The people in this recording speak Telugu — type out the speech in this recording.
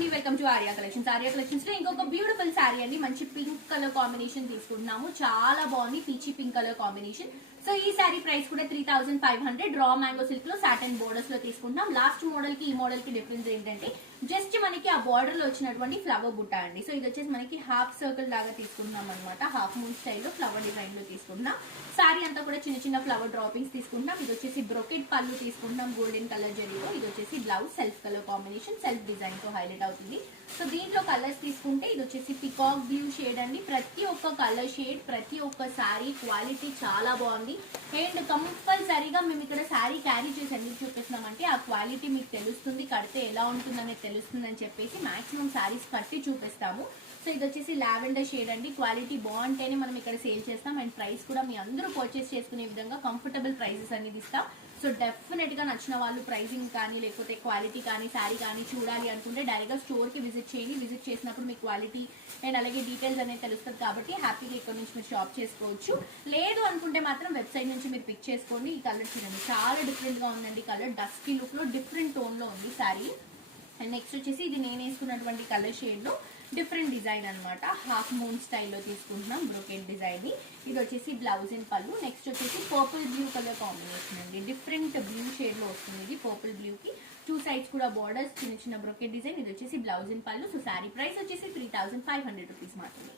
అండి, welcome to Arya collections. Arya collections లో ఇంకొక బ్యూటిఫుల్ శారీ అండి. మంచి పింక్ కలర్ కాంబినేషన్ తీసుకుంటున్నాము. చాలా బాగుంది, peachy pink colour combination. So ఈ శారీ ప్రైస్ కూడా 3500. రా మ్యాంగో సిల్క్ లో సాటన్ బోర్డర్స్ లో తీసుకుంటాం. లాస్ట్ మోడల్ కి ఈ మోడల్ కి డిఫరెన్స్ ఏంటంటే జస్ట్ మనకి ఆ బార్డర్ లో వచ్చినటువంటి ఫ్లవర్ బుట్ట అండి. సో ఇది వచ్చేసి మనకి హాఫ్ సర్కిల్ లాగా తీసుకుంటున్నాం అనమాట. హాఫ్ మూన్ స్టైల్లో ఫ్లవర్ డిజైన్ లో తీసుకుంటున్నాం. శారీ అంతా కూడా చిన్న చిన్న ఫ్లవర్ డ్రాపింగ్స్ తీసుకుంటాం. ఇది వచ్చేసి బ్రొకెట్ పళ్ళు తీసుకుంటాం గోల్డెన్ కలర్ జరీలో. ఇది వచ్చేసి blouse self colour combination, self design తో హైలైట్ అవుతుంది. సో దీంట్లో కలర్స్ తీసుకుంటే ఇది వచ్చేసి పికాక్ బ్లూ షేడ్ అండి. ప్రతి ఒక్క కలర్ షేడ్, ప్రతి ఒక్క శారీ క్వాలిటీ చాలా బాగుంది. అండ్ కంపల్సరీగా మేము ఇక్కడ శారీ క్యారీ చేసి ఎందుకు చూపిస్తున్నామంటే ఆ క్వాలిటీ మీకు తెలుస్తుంది, కడితే ఎలా ఉంటుందనేది తెలుస్తుంది అని చెప్పేసి మాక్సిమం శారీస్ కట్టి చూపిస్తాము. సో ఇది వచ్చేసి లావెండర్ షేడ్ అండి. క్వాలిటీ బాగుంటేనే మనం ఇక్కడ సేల్ చేస్తాం. అండ్ ప్రైస్ కూడా మీ అందరూ పర్చేస్ చేసుకునే విధంగా కంఫర్టబుల్ ప్రైసెస్ అనేది ఇస్తాం. సో డెఫినెట్ గా నచ్చిన వాళ్ళు ప్రైసింగ్ కానీ లేకపోతే క్వాలిటీ కానీ శారీ కానీ చూడాలి అనుకుంటే డైరెక్ట్ గా స్టోర్ కి విజిట్ చేయండి. విజిట్ చేసినప్పుడు మీకు క్వాలిటీ అండ్ అలాగే డీటెయిల్స్ అనేది తెలుస్తుంది కాబట్టి హ్యాపీగా ఇక్కడ నుంచి మీరు షాప్ చేసుకోవచ్చు. లేదు అనుకుంటే మాత్రం వెబ్సైట్ నుంచి మీరు పిక్ చేసుకోండి. ఈ కలర్ చూడండి, చాలా డిఫరెంట్ గా ఉందండి. కలర్ డస్కీ లుక్ లో డిఫరెంట్ టోన్ లో ఉంది శారీ. అండ్ నెక్స్ట్ వచ్చేసి ఇది నేను వేసుకున్నటువంటి కలర్ షేడ్ లో డిఫరెంట్ డిజైన్ అనమాట. హాఫ్ మూన్ స్టైల్లో తీసుకుంటున్నాం బ్రోకెట్ డిజైన్ ని. ఇది వచ్చేసి బ్లౌజ్ అండ్ పళ్ళు. నెక్స్ట్ వచ్చేసి పర్పుల్ బ్లూ కలర్ కాంబినేషన్ అండి. డిఫరెంట్ బ్లూ షేడ్ లో వస్తుంది ఇది. పర్పుల్ బ్లూ కి టూ సైడ్స్ కూడా బార్డర్స్, చిన్న చిన్న బ్రోకెట్ డిజైన్. ఇది వచ్చేసి బ్లౌజ్ అండ్ పళ్ళు. సో శారీ ప్రైస్ వచ్చేసి 3500 రూపీస్ మాత్రమే.